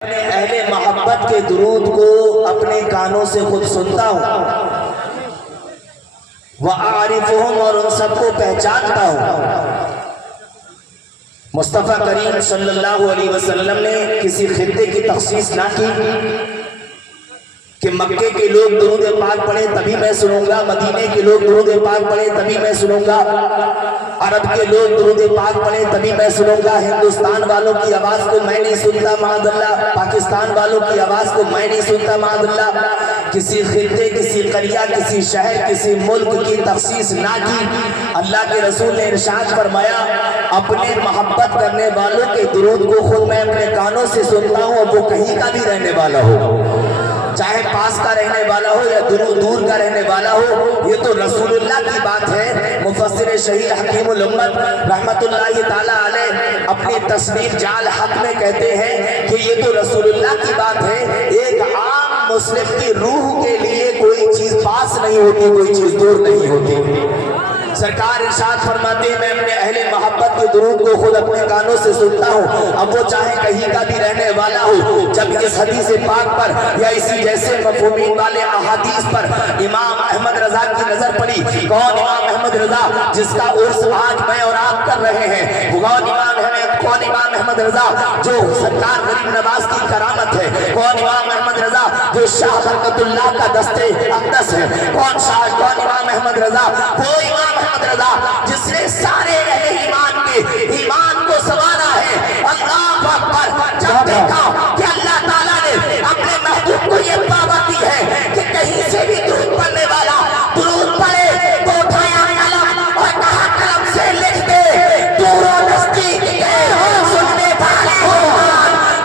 اپنے اہل محبت کے درود کو اپنے کانوں سے خود سنتا ہوں، وَأَعْرِفُهُمْ، اور ان سب کو پہچانتا ہوں۔ مصطفیٰ کریم صلی اللہ علیہ وسلم نے کسی خطے کی تخصیص نہ کی کہ مکے کے لوگ درود پاک پڑھیں تبھی میں سنوں گا، مدینے کے لوگ درود پاک پڑھیں تبھی میں سنوں گا، عرب کے لوگ درود پاک پڑھیں تبھی میں سنوں گا، ہندوستان والوں کی آواز کو میں نہیں سنتا معاذ اللہ، پاکستان والوں کی آواز کو میں نہیں سنتا معاذ اللہ۔ کسی خطے، کسی قریہ، کسی شہر، کسی ملک کی تخصیص نہ کی۔ اللہ کے رسول نے ارشاد فرمایا اپنے محبت کرنے والوں کے درود کو خود میں اپنے کانوں سے سنتا ہوں، اور وہ کہیں کا بھی رہنے والا ہو، چاہے پاس کا رہنے والا ہو یا دور کا رہنے والا ہو۔ یہ تو رسول اللہ کی بات ہے۔ مفسر شہید حکیم الامت رحمت اللہ تعالیٰ علیہ اپنی تصنیف جعل حق میں کہتے ہیں کہ یہ تو رسول اللہ کی بات ہے۔ ایک عام مسلم کی روح کے لیے کوئی چیز پاس نہیں ہوتی، کوئی چیز دور نہیں ہوتی۔ سرکار ارشاد فرماتے ہیں میں اپنے اہل محبت کے درود کو خود اپنے کانوں سے سنتا ہوں، اب وہ چاہے کہیں کا بھی رہنے والا ہو۔ جب اس حدیث پاک پر یا اسی جیسے مفہومین والے احادیث پر امام احمد رضا کی نظر پڑی، کون امام احمد رضا جس کا عرس آج میں اور آپ کر رہے ہیں، کون امام احمد رضا جو سرکار غریب نواز کی کرامت ہے، کون امام احمد رضا جو شاہ برکت اللہ کا دستے اقدس ہے، کون امام احمد رضا، وہ امام احمد رضا جس نے سارے اہل ایمان کے ایمان کو سنوارا ہے۔ اللہ اکبر۔ جب دیکھا کہ اللہ تعالیٰ نے اپنے محبوب کو یہ پاور دی ہے کہ کہیں سے بھی درود پڑھنے والا درود پڑھے تو اٹھایا قلم اور کہا قلم سے لکھ دے، دور و نزدیک کے سننے والے ہو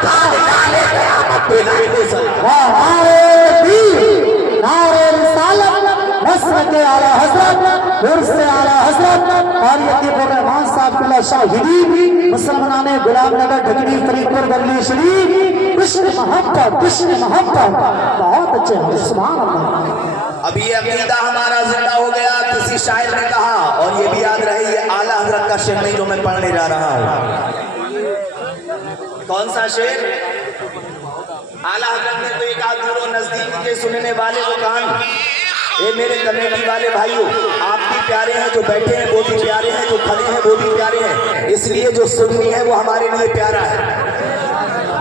کان ڈالے قیامت پہ لائے نعرہ رسالت، نصرت اعلیٰ حضرت، عرس اعلیٰ حضرت اور یقین الرحمان صاحب قلعہ شاہدی مسلمانان غلام نگر ڈھگنی فریدپور بریلی شریف، کشن محبت بہت اچھے ہیں، سبحان اللہ۔ اب یہ عقیدہ ہمارا زندہ ہو گیا۔ کسی شاعر نے کہا، اور یہ بھی یاد رہے یہ اعلیٰ حضرت کا شعر نہیں جو میں پڑھنے جا رہا ہوں۔ کون سا شعر؟ اعلیٰ حضرت نے تو یہ کہا دور و نزدیک کے سننے والے وہ کان۔ اے میرے کمیٹی والے بھائیوں، آپ بھی پیارے ہیں، جو بیٹھے ہیں وہ بھی پیارے ہیں، جو کھڑے ہیں وہ بھی پیارے ہیں، اس لیے جو سننی ہے وہ ہمارے لیے پیارا ہے۔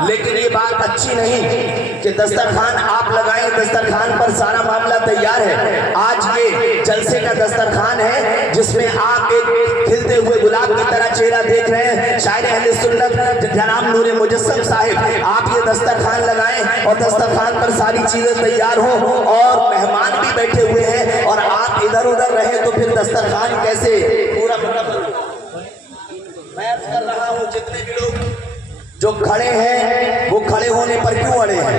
لیکن یہ بات اچھی نہیں کہ دسترخوان آپ لگائیں، دسترخوان پر سارا معاملہ تیار ہے۔ آج یہ جلسے کا دسترخوان ہے جس میں آپ ایک کھلتے ہوئے گلاب کی طرح چہرہ دیکھ رہے ہیں، شاعر اہل سنت جناب نور مجسم صاحب، آپ یہ دسترخوان لگائیں اور دسترخوان پر ساری چیزیں تیار ہوں اور مہمان بھی بیٹھے ہوئے ہیں اور آپ ادھر ادھر رہیں تو پھر دسترخوان کیسے پورا میں عرض کر رہا ہوں جتنے بھی لوگ جو کھڑے ہیں وہ کھڑے ہونے پر کیوں اڑے ہیں؟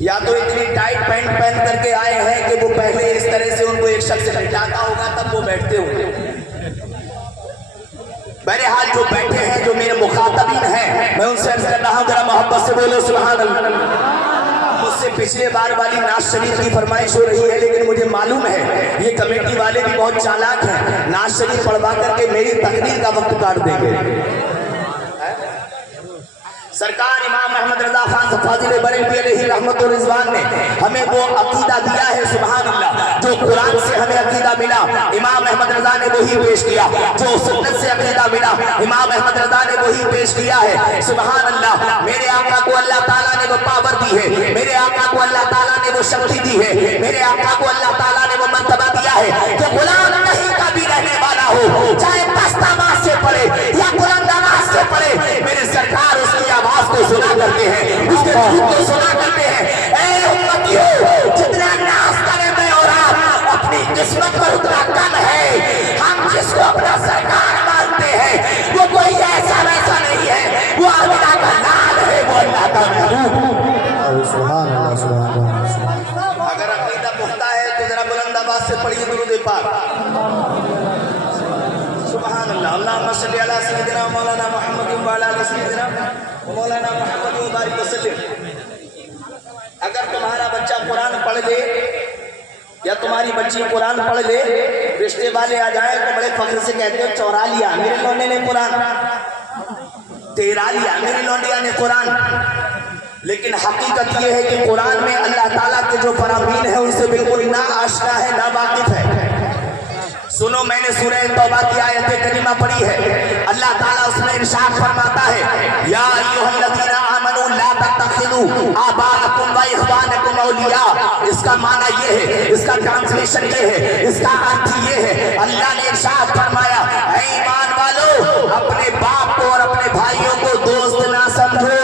یا تو اتنی ٹائٹ پینٹ پہن کر کے آئے ہیں کہ وہ پہلے اس طرح سے ان کو ایک شخص ہٹاتا ہوگا تب وہ بیٹھتے ہوں گے۔ بہرحال جو بیٹھے ہیں، جو میرے مخاطبین ہیں، میں ان سے عرض کر رہا ہوں ذرا محبت سے بولو سبحان اللہ۔ مجھ سے پچھلے بار والی ناز شریف کی فرمائش ہو رہی ہے، لیکن مجھے معلوم ہے یہ کمیٹی والے بھی بہت چالاک ہیں، ناز شریف پڑھوا کر کے میری تقریر کا وقت کاٹ دیں گے۔ سرکار امام احمد رضا خان فاضل بریلوی علیہ رحمت و رضوان نے ہمیں وہ عقیدہ دیا ہے سبحان اللہ جو قرآن سے ہمیں عقیدہ ملا، امام احمد رضا نے وہی پیش کیا، جو سنت سے عقیدہ ملا امام احمد رضا نے وہی پیش کیا ہے سبحان اللہ۔ میرے آقا کو اللہ تعالیٰ نے وہ پاور دی ہے، میرے آقا کو اللہ تعالیٰ نے وہ شکتی دی ہے، میرے آقا کو اللہ تعالیٰ نے وہ مرتبہ دیا ہے کہ غلام کہیں کا بھی رہنے والا ہو، چاہے پست آواز سے پڑھے یا بلند آواز سے پڑھے، میرے سرکار اس کی آواز کو سنا کرتے ہیں، اس کے دودھ کو سنا کرتے ہیں۔ اے امتیوں، جتنا ناز کریں میں اور آپ اپنی قسمت پر اتنا کم ہے۔ ہم جس کو اپنا سرکار مانتے ہیں وہ کوئی ایسا ویسا نہیں ہے، وہ آمینہ کا لال ہے، وہ اللہ کا محبوب۔ سبحان اللہ، سبحان اللہ۔ اگر عقیدہ پختہ ہے تو ذرا بلند آواز سے پڑھیے درود پاک سبحان اللہ۔ اللہم صلی علی سیدنا مولانا محمد وعلی آل سیدنا مولانا محمد وبارک وسلم۔ اگر تمہارا بچہ قرآن پڑھ لے یا تمہاری بچی قرآن پڑھ لے، رشتے والے آ جائیں تو بڑے فخر سے کہتے ہو چورا لیا میرے نونے نے قرآن۔ तेरा लिया मेरी लौंडिया ने कुरान, लेकिन हकीकत ये है कि कुरान में अल्लाह ताला के जो फरामीन है उनसे बिल्कुल ना आशना है, ना वाकिफ है। सुनो, मैंने सूरह तौबा की आयत करीमा पढ़ी है, अल्लाह ताला उसमें इरशाद फरमाता है, या अय्युहल्लज़ीना आमनू ला तत्तखिदू आबाअकुम व इख्वानकुम औलिया। इसका माना ये है, इसका ट्रांसलेशन ये है, इसका अर्थ ये है, अल्लाह ने इरशाद फरमाया, ऐ ईमान वालों, अपने बाप को और अपने भाइयों को दोस्त ना समझो।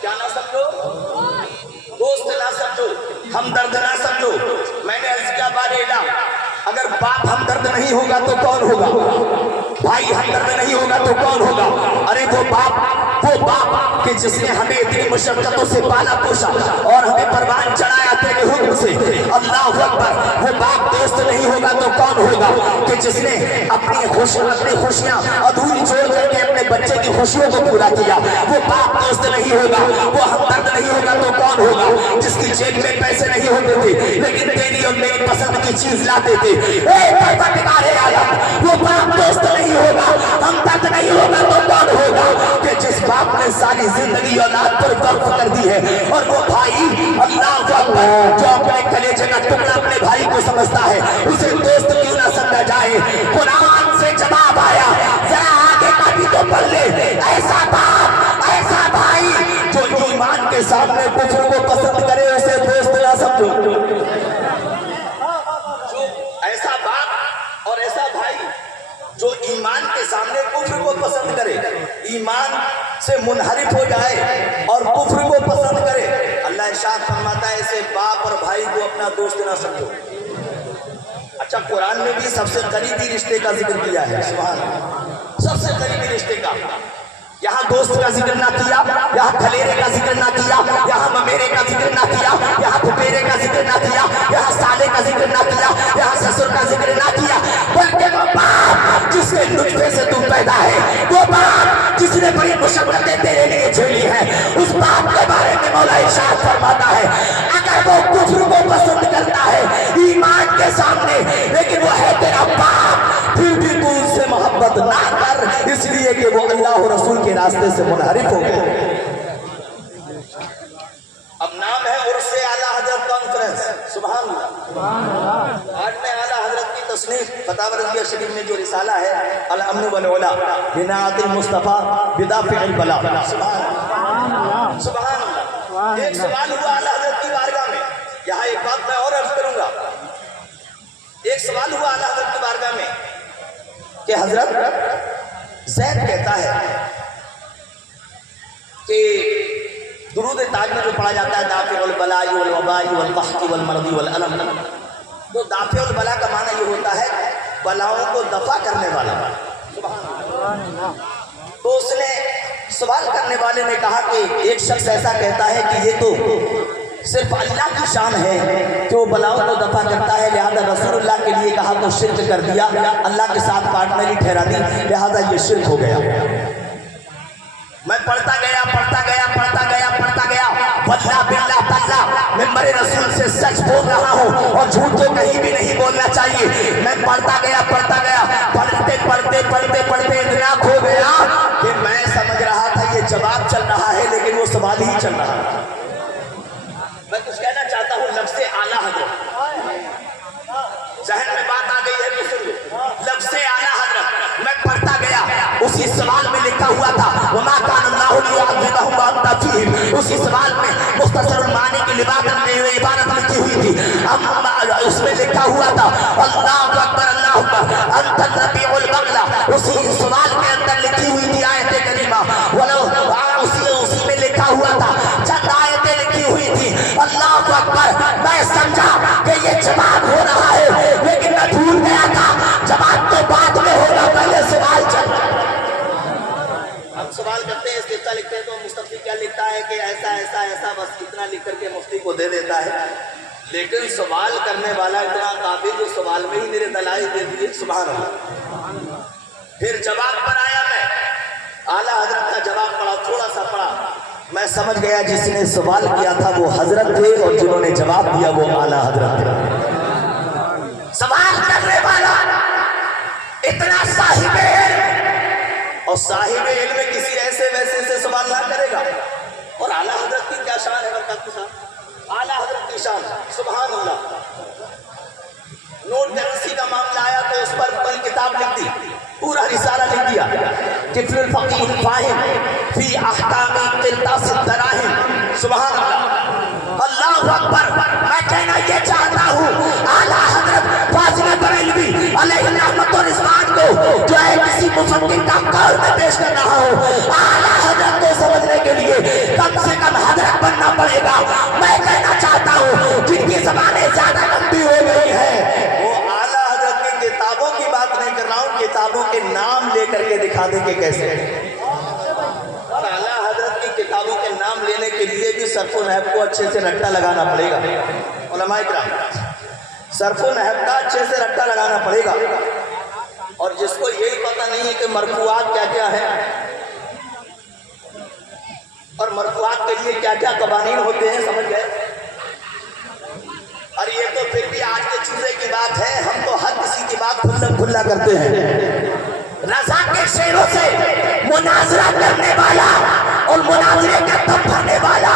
क्या ना समझो? दोस्त ना समझो, हमदर्द ना समझो। मैंने अर्ज किया बारेला, अगर बाप हमदर्द नहीं होगा तो कौन होगा? भाई हमदर्द नहीं होगा तो कौन होगा? अरे वो बाप कि जिसने हमें इतनी मुशक्कतों से पाला पोसा और हमें परवान चढ़ाया तेरे हुक्म से, अल्लाह अकबर। वो बाप दोस्त नहीं होगा तो कौन होगा? कि जिसने अपनी खुशियां अधूरी छोड़ करके अपने बच्चे की खुशियों को पूरा किया, वो बाप दोस्त नहीं होगा। वो हमदर्द नहीं होगा तो कौन होगा? जिसकी जेब में पैसे नहीं होते थे लेकिन तेरी और मेरी पसंद की चीज लाते थे, वो बाप दोस्त नहीं होगा, हमदर्द नहीं होगा तो कौन होगा? कि जिस बाप ने सारी जिंदगी औलाद पर वक्फ कर दी है, और वो भाई अल्लाह अकबर जो अपने कलेजे का टुकड़ा अपने भाई को समझता है, उसे दोस्त क्यों ना समझा जाए? कुरान से जवाब आया, जरा आगे का भी तो पढ़ ले। ऐसा बाप, ऐसा भाई जो ईमान के सामने कुफ्र को पसंद करे, उसे दोस्त ना समझो। ऐसा बाप और ऐसा भाई जो ईमान के सामने कुफ्र को पसंद करे, ईमान से मुनहरिफ हो जाए और कुफ्र को पसंद करे, अल्लाह इरशाद फरमाता है ऐसे बाप और भाई को अपना दोस्त ना समझो। अच्छा, कुरान में भी सबसे करीबी रिश्ते का जिक्र किया है, सुभान अल्लाह, सबसे करीबी रिश्ते का। यहाँ दोस्त का जिक्र ना किया, यहाँ खलेरे का जिक्र ना किया, यहाँ ममेरे का जिक्र ना किया, यहाँ फुफेरे का जिक्र ना किया, यहाँ साले का जिक्र ना किया, यहाँ ससुर का जिक्र ना किया, बल्कि वो बाप जिसके नुत्फे से तू पैदा है, वो बाप जिसने बड़ी मुशक्कतें तेरे लिए झेली है, उस बाप के बारे में मौला इरशाद फरमाता है, अगर वो कुफ्र को पसंद करता है ईमान के सामने, लेकिन वो है तेरा बाप, फिर भी तू उससे मोहब्बत ना कर, इसलिए कि वो अल्लाह और रसूल के रास्ते से मुनहरिफ हो गए। अब नाम है उर्से आला हजरत कॉन्फ्रेंस, सुभान अल्लाह। आज मैं आला हजरत की तस्नीफ फतावा रज़िया शरीफ में जो रिसाला है, अल अम्न वल उला बिनातिल मुस्तफा बिदाफिल बला, सुभान अल्लाह, सुभान अल्लाह। एक सवाल हुआ आला हजरत की बारगाह में, यहाँ एक बात मैं और अर्ज करूंगा। एक सवाल हुआ आला हजरत की बारगाह में कि हजरत ज़ैद कहता है कि दुरूद ताज में जो पढ़ा जाता है दाफ़िउल बलाई वल वबाई वल क़हती वल मर्दी वल अलम, तो दाफ़िउल बला का माना ये होता है बलाओं को दफा करने वाला। तो उसने सवाल करने वाले ने कहा कि एक शख्स ऐसा कहता है कि ये तो सिर्फ अल्लाह की शान है कि वो बलाओं को दफा करता है, लिहाजा रसूलुल्लाह के लिए कहा तो शिर्क कर दिया, अल्लाह के साथ पार्टनरी ठहरा दी, लिहाजा ये शिर्क हो गया। मैं पढ़ता गया, वल्लाह बिल्लाह तल्लाह मैं मरे रसूल से सच बोल रहा हूँ और झूठ तो कहीं भी नहीं बोलना चाहिए। मैं पढ़ता गया, पढ़ते इतना खो गया कि मैं समझ रहा था ये जवाब चल रहा है, लेकिन वो सवाल ही चल रहा है। मैं कुछ कहना चाहता हूँ लफ्ज़े आला हजरत, जहन में बात आ गई है तो सुन लो। लफ्ज़े आला हजरत मैं पढ़ता गया, उसी सवाल में लिखा हुआ था वमा कान अल्लाहु लियुअज़्ज़िबहुम व अंता फ़ीहिम, उसी सवाल में मुख्तसरुल मानी की इबारत लिखी हुई थी। अब उसमें लिखा हुआ था अल्लाहु अकबर अल्लाहु अकबर अंतल रबीउल बगला, उसी सवाल के अंदर लिखी हुई थी आयत करीमा, उसी में लिखा हुआ था, चंद आयतें लिखी हुई थी। अल्लाहु अकबर, मैं समझा कि ये जवाब हो रहा है, लेकिन मैं भूल गया था जवाब तो बाद में होगा, पहले सवाल चल रहा है। हम सवाल करते हैं, इस्तिफ्ता लिखते हैं, तो मुस्तफ़ी क्या लिखता है कि ऐसा ऐसा ऐसा, बस इतना लिख करके मुफ्ती को दे देता है। लेकिन सवाल करने वाला इतना काबिल जो सवाल में ही मेरे दलाइल दे दिए, सुभान अल्लाह। फिर जवाब पर आया, मैं आला हजरत का जवाब पढ़ा, थोड़ा सा पढ़ा, मैं समझ गया जिसने सवाल किया था वो हजरत थे और जिन्होंने जवाब दिया वो आला हजरत थे। सवाल करने वाला इतना साहिब और साहिब इल्म किसी ऐसे वैसे से सवाल ना करेगा। और आला हजरत की क्या शान है, बरकत की शान, आला हजरत की शान, सुभान अल्लाह। नोट करेंसी का मामला आया तो उस पर पूरी किताब लिख दी, पूरा रिसाला लिख दिया, किफ़्लुल फ़क़ीह फ़ाहिम फ़ी अहकामी क़िरतास दराहिम। सुभान अल्लाह, अल्लाहु अकबर। मैं कहना ये चाहता हूँ आला हजरत फाज़िल बरेलवी अलैहि रहमत व रिज़वान को जो है किसी मुफक्किर का कौल में पेश कर रहा हो, आला हजरत को समझने के लिए कम से कम हजरत बनना पड़ेगा। मैं कहना चाहता हूँ जिनकी ज़बानें ज्यादा लंबी हो गई है, वो आला हजरत की किताबों की बात नहीं कर रहा हूँ, किताबों के नाम लेकर के दिखा देंगे कैसे। और आला हजरत की किताबों के नाम लेने के लिए भी सरफो नहब को अच्छे से रट्टा लगाना पड़ेगा। उलमाए किराम, सरफो नहब का अच्छे से रट्टा लगाना पड़ेगा। और जिसको यही पता नहीं है कि मरफूआत क्या क्या है और मरफूआत के लिए क्या क्या कवानीन होते हैं, समझ गए। और ये तो फिर भी आज के चूजे की बात है, हम तो हर किसी की बात खुल्लम खुल्ला करते हैं। रज़ा के शेरों से मुनाजरा करने वाला और मुनाजरे का दम भरने वाला,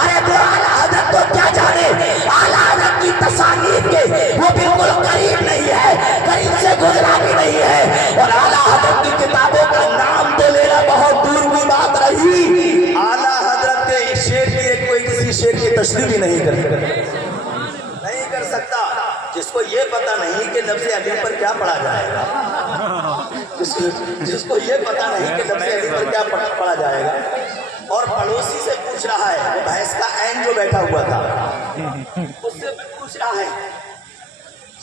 अरे वो आला हज़रत को क्या जाने, आला हज़रत की तसानीफ के वो बिल्कुल करीब नहीं है, करीब से गुजरा भी नहीं है। और आला हज़रत की किताबों का नाम तो लेना बहुत दूर की बात रही, आला हज़रत के शेर की कोई किसी शेर की तशरीह भी नहीं कर सकता। जिसको ये पता नहीं कि लफ्ज़ अली पर क्या पढ़ा जाएगा, जिसको ये पता नहीं कि लफ्ज़ अली पर क्या पढ़ा जाएगा, और पड़ोसी से पूछ रहा है, वो भैंस का ऐन जो बैठा हुआ था उससे पूछ रहा है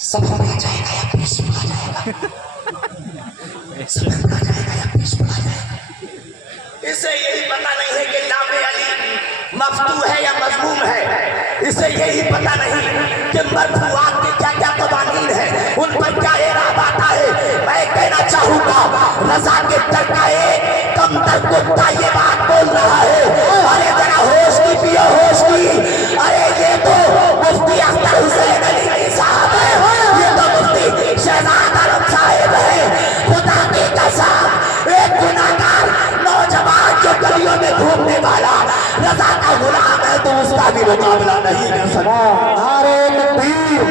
सब पढ़ा जाएगा या पेश पढ़ा जाएगा, सब पढ़ा जाएगा या पेश पढ़ा जाएगा। इसे यही पता नहीं है कि नाम अली मफ्तू है या मज़मूम है, इसे यही पता नहीं कि मरफूआत के क्या क्या कवानीन है, उन पर क्या एराब आता है। मैं कहना चाहूँगा रज़ा के दर का एक कम दर कुत्ता ये बात बोल रहा है, अरे जरा होश की पियो होश की। अरे ये तो मुफ्ती अख्तर हुसैन अली साहब है, ये तो मुफ्ती शहजाद आलम साहिब है। खुदा की कसम, एक गुनाहगार नौजवान जो गलियों में घूमने वाला रज़ा का गुलाम है तो उसका भी मुकाबला नहीं कर सकता। नारे तकबीर,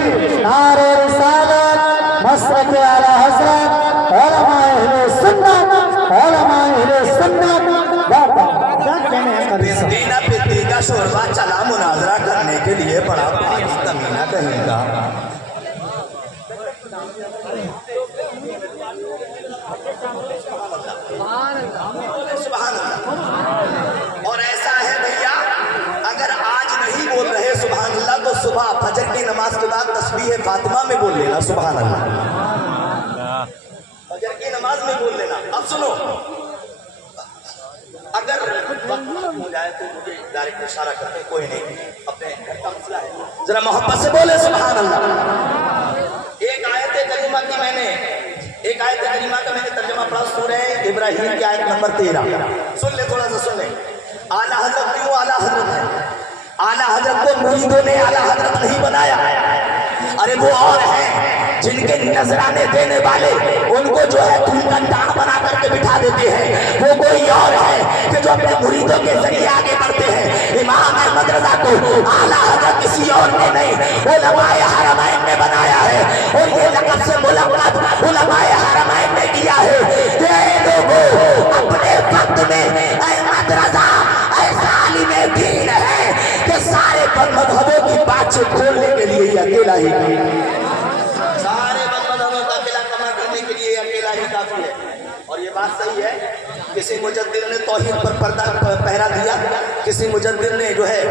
नारे रिसालत, मसलक आला हज़रत, उलमाए अहले सुन्नत, उलमाए अहले सुन्नत। क्या कहने हैं दीना पित्ती का शोरबा चला मुनाजरा करने के लिए बड़ा भारी कमीना कहेगा। सुभान अल्लाह। और ऐसा है भैया, अगर आज नहीं बोल रहे सुभान अल्लाह तो सुबह फजर की नमाज के बाद तस्बीह फातिमा में बोल लेना सुभान अल्लाह, फजर की नमाज में बोल लेना। अब सुनो, अगर हो जाए तो मुझे डायरेक्ट इशारा करते, कोई नहीं, अपने घर का मसला है, जरा मोहब्बत से बोले सुभान अल्लाह। एक आयत करीमा का मैंने तर्जुमा पढ़ा, सूरह इब्राहिम की आयत नंबर 13, सुन ले, थोड़ा सा सुन ले। आला हज़रत क्यों आला हज़रत है? आला हज़रत को मुरीदों ने आला हज़रत नहीं बनाया, अरे वो और हैं जिनके नजराने देने वाले उनको जो है खून दान बना करके बिठा देते हैं, वो कोई और है कि जो अपने मुरीदों के जरिए आगे बढ़ते हैं। इमाम अहमद रज़ा को आला हज़रत किसी और ने नहीं, उलमाए हरमैन ने बनाया है, और ये लक़ब से मुलक़्क़ब उलमाए हरमैन ने किया है। ये लोगों अपने वक्त में अहमद रज़ा ऐसा आलिम दीन है कि सारे मज़हबों की बातचीत खोलने के लिए अकेला ही काफी है। और ये बात सही है, किसी मुजद्दिद ने तौहीद पर पर्दा पहरा दिया, किसी मुजद्दिद ने जो है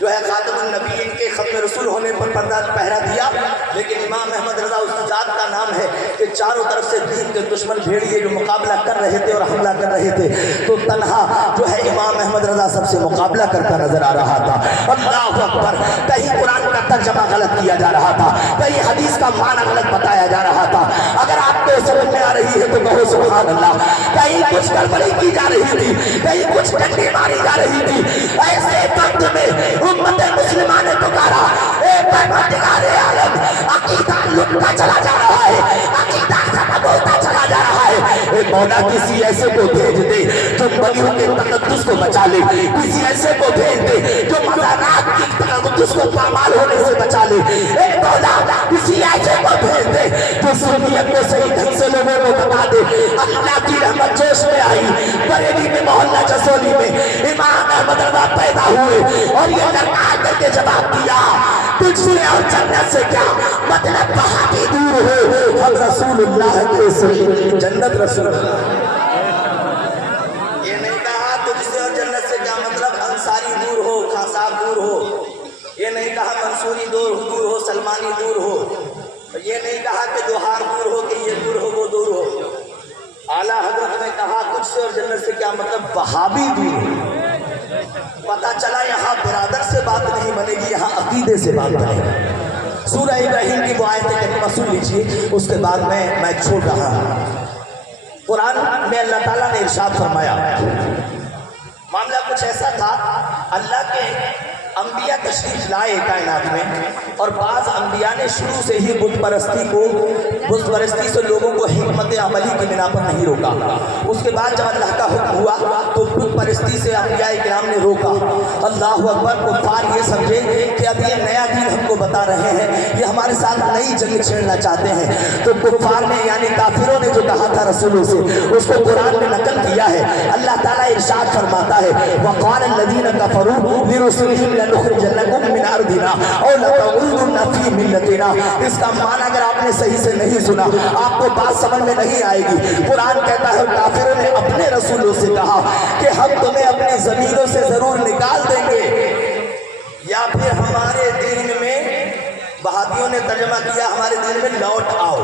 खातमुन नबीयीन के खत्म रसूल होने पर पर्दा पहरा दिया, लेकिन इमाम अहमद रज़ा उस ज़ात का नाम है कि चारों तरफ से दीन के दुश्मन भेड़िए जो मुकाबला कर रहे थे और हमला कर रहे थे, तो तन्हा जो है इमाम अहमद रज़ा सबसे मुकाबला करता नजर आ रहा था। अल्लाहु अकबर। कहीं कुरान का तर्जमा गलत किया जा रहा था, कहीं हदीस का माना गलत बताया जा रहा था। अगर आपको समझ में आ रही है तो कहो सुभान अल्लाह। कहीं कुछ गड़बड़ी की जा रही थी, कहीं कुछ डंडी मारी जा रही थी, ऐसे वक्त में उम्मत मुस्लिमा ने पुकारा, ए परवरदिगार आलम, अकीदा लुटता चला जा रहा है, अकीदा खत्म होता चला जा रहा है। ए मौला किसी ऐसे तकद्दुस को बचा ले, किसी ऐसे को भेज दे जो मज़ारात की तकद्दुस को पामाल होने से बचा ले। ए मौला किसी ऐसे को भेज दे जो सुन्नियत को सही ढंग से लोगों को बता दे। अल्लाह की रहमत जोश में आई, बरेली में मोहल्ला जसोली में इमाम अहमद रज़ा पैदा हुए और ये लड़का करके जवाब दिया तुझसे और जन्नत से क्या मतलब, कहाँ की दूर हो, हम रसूलुल्लाह के सही जन्नत रसूलुल्लाह। ये नहीं कहा तुझसे और जन्नत से क्या मतलब अंसारी दूर हो, खासाब दूर हो, ये नहीं कहा मंसूरी दूर हो, सलमानी दूर हो, ये नहीं कहा कि दोहार दूर हो, कि ये दूर हो वो दूर हो। आला हजरत ने कहा तुझसे और जन्नत से क्या मतलब वहाबी दूर हो। पता चला यहाँ बिरादर से बात नहीं बनेगी, यहाँ अकीदे से बात बनेगी। सूरह इब्राहिम की वो आयत करीमा सुन लीजिए, उसके बाद मैं छोड़ रहा हूँ। कुरान में अल्लाह ताला ने इरशाद फरमाया, मामला कुछ ऐसा था, अल्लाह के अंबिया तशरीफ लाए कायनात में और बाज़ अंबिया ने शुरू से ही बुत परस्ती से लोगों को हिकमत अमली की बिना पर नहीं रोका। उसके बाद जब अल्लाह का हुक्म हुआ तो बुत परस्ती से अंबिया इकराम ने रोका। अल्लाह अकबर, कुफ्फार ये समझे कि अब ये नया दीन हमको बता रहे हैं, ये हमारे साथ नई जंग छेड़ना चाहते हैं। तो कुफ्फार ने यानी काफिरों ने जो कहा था रसूलों से, उसको कुरान में नकल किया है। अल्लाह ताला इरशाद फरमाता है, वक़ाल लज़ीना कफ़रू लिरुसुलिहिम लनुख़रिजन्नकुम मिन अर्दिना औ लतऊदुन्ना फ़ी मिल्लतिना। इसका माना अगर आपने सही से नहीं सुना, आपको बात समझ में नहीं आएगी। कुरान कहता है काफिरों ने अपने रसूलों से कहा कि हम तुम्हें अपनी ज़मीनों से ज़रूर निकाल देंगे, या फिर हमारे दीन में, वहाबियों ने तर्जमा किया हमारे दीन में लौट आओ,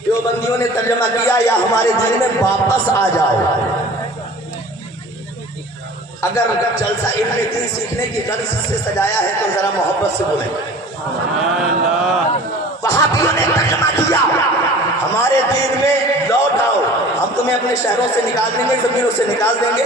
देवबंदियों ने तर्जमा किया या हमारे दीन में वापस आ जाओ। अगर जलसा इल्म दीन सीखने की गर्ज से सजाया है तो जरा मोहब्बत से बोलें। वहाबियों ने तर्जमा किया हमारे दीन में लौट आओ, हम तुम्हें अपने शहरों से निकाल देंगे, जमीनों से निकाल देंगे,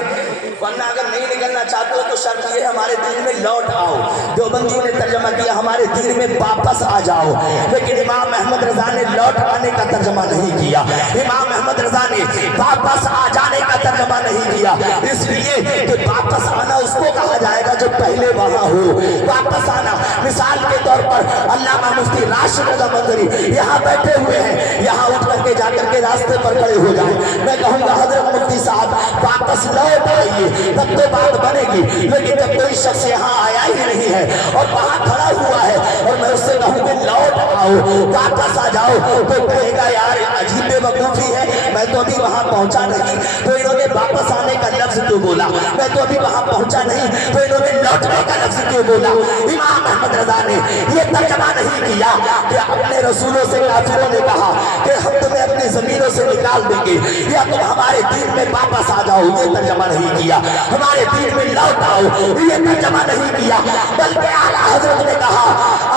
वरना अगर नहीं निकलना चाहते हो तो शर्त ये है हमारे दीन में लौट आओ। देवबंदियों ने तर्जमा किया हमारे दीन में वापस आ जाओ। लेकिन इमाम अहमद रजा ने लौट आने का तर्जमा नहीं किया, इमाम अहमद रजा ने वापस आ जाने का तर्जमा नहीं किया, इसलिए कि वापस आना उसको कहा जाएगा जो पहले वहां हो। वापस आना मिसाल के तौर पर अल्लामा मुफ्ती राशिद रज़ा मंजरी यहाँ बैठे हुए हैं, यहाँ उठ करके जाकर के रास्ते पर खड़े हो जाए, मैं कहूँगा हजरत मुफ्ती साहब वापस लौट आइए, तब तो बात बनेगी। लेकिन जब कोई शख्स यहाँ आया ही नहीं है और वहाँ खड़ा हुआ है और मैं उससे कहूँ कि लौट आओ, वापस आ जाओ, तो कहेगा यार अजीब बेवकूफ़ी है, मैं तो अभी वहाँ पहुँचा नहीं, तो इन्होंने वापस आने का लफ्ज़ क्यों बोला, मैं तो अभी वहाँ पहुँचा नहीं, तो इन्होंने लौटने का लफ्ज़ क्यों बोला। इमाम अहमद रजा ने ये तर्जमा नहीं किया कि अपने रसूलों से काफिरों ने कहा कि हम तुम्हें अपनी जमीनों से निकाल देंगे या तुम हमारे दीन में वापस आ जाओ, ये तर्जमा नहीं किया। हमारे दीन में लौट आओ, ये तर्जमा नहीं किया, बल्कि आला हजरत ने कहा,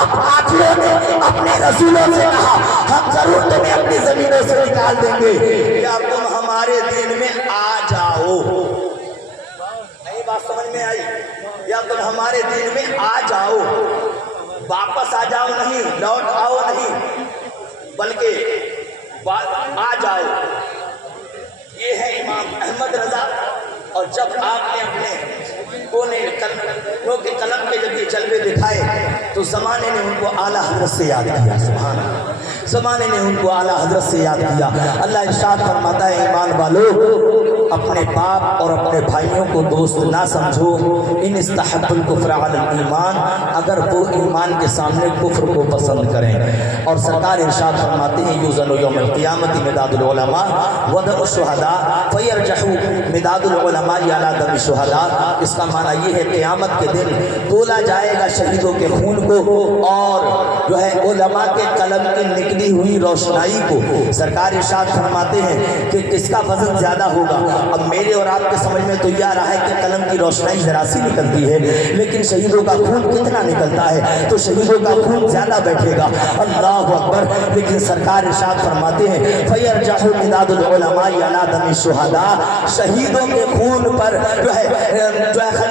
अब काफिरों ने अपने रसूलों से कहा हम जरूर तुम्हें अपनी जमीनों से निकाल देंगे या तुम हमारे दीन में आ जाओ। नहीं बात समझ में आई? या तुम हमारे दीन में आ जाओ, वापस आ जाओ नहीं, लौट आओ नहीं, बल्कि आ जाओ। ये है इमाम अहमद रजा। और जब आपने अपने के कलम के जब ये जलवे दिखाए तो ज़माने ने उनको आला हज़रत से याद किया। सुभान अल्लाह, ज़माने ने उनको आला हज़रत से याद किया। अल्लाह इरशाद फरमाता है, ईमान वालों अपने बाप और अपने भाइयों को दोस्त ना समझो, इन इस्तहब्बुल कुफ्र अलल ईमान, अगर वो ईमान के सामने कुफ्र को पसंद करें। और सरकार इरशाद फरमाते हैं, युज़नु यौमल क़ियामति मिदादुल उलमा वदअ शुहदा फयरजहु मिदादुल उलमा अला दमी शुहदा। इसका माना ये है क़यामत के दिन तोला जाएगा शहीदों के खून को और जो है उलमा के कलम की निकली हुई रोशनाई को। सरकार इरशाद फरमाते हैं कि किसका वजन ज़्यादा होगा। अब मेरे और आपके समझ में तो यह आ रहा है कि कलम की रोशनाई जरा सी निकलती है, लेकिन शहीदों का खून कितना निकलता है, तो शहीदों का खून ज़्यादा बैठेगा। अल्लाहु अकबर। लेकिन सरकार इरशाद फरमाते हैं, फयरजहु मिदादुल उलमा अला दमी शुहदा, शहीदों के खून पर जो है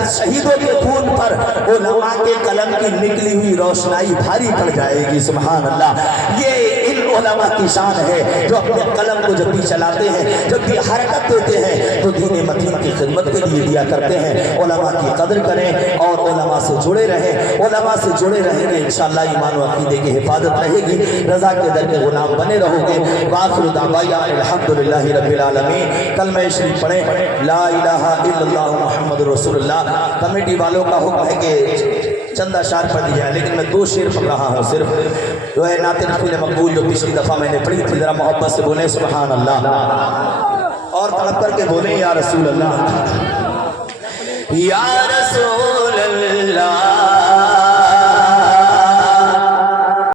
शहीदों के खून पर उलमा के कलम की निकली हुई रोशनाई भारी पड़ जाएगी। सुभान अल्लाह। ये उलमा की शान है जो अपने कलम को जब भी चलाते हैं, जब भी हरकत देते हैं तो दीन मतीन की खिदमत के लिए दिया करते हैं। उलमा की कदर करें और उलमा से जुड़े रहें। उलमा से जुड़े रहेंगे इंशाअल्लाह ईमान व अकीदे की हिफाजत रहेगी, रज़ा के दर के गुलाम बने रहोगे। वाखिरु दावाना अल्हम्दुलिल्लाहि रब्बिल आलमीन। कलमा शरीफ पढ़ें, ला इलाहा इल्लल्लाह मुहम्मदुर रसूलुल्लाह। कमेटी वालों का हुक्म है कि चंदा शार पढ़ दिया, लेकिन मैं 2 शेर पढ़ रहा हूँ सिर्फ, जो है नाते रसूल मकबूल जो पिछली दफ़ा मैंने पढ़ी थी। ज़रा मोहब्बत से बोले सुभान अल्लाह और तड़प करके बोले या रसूल अल्लाह, या रसूल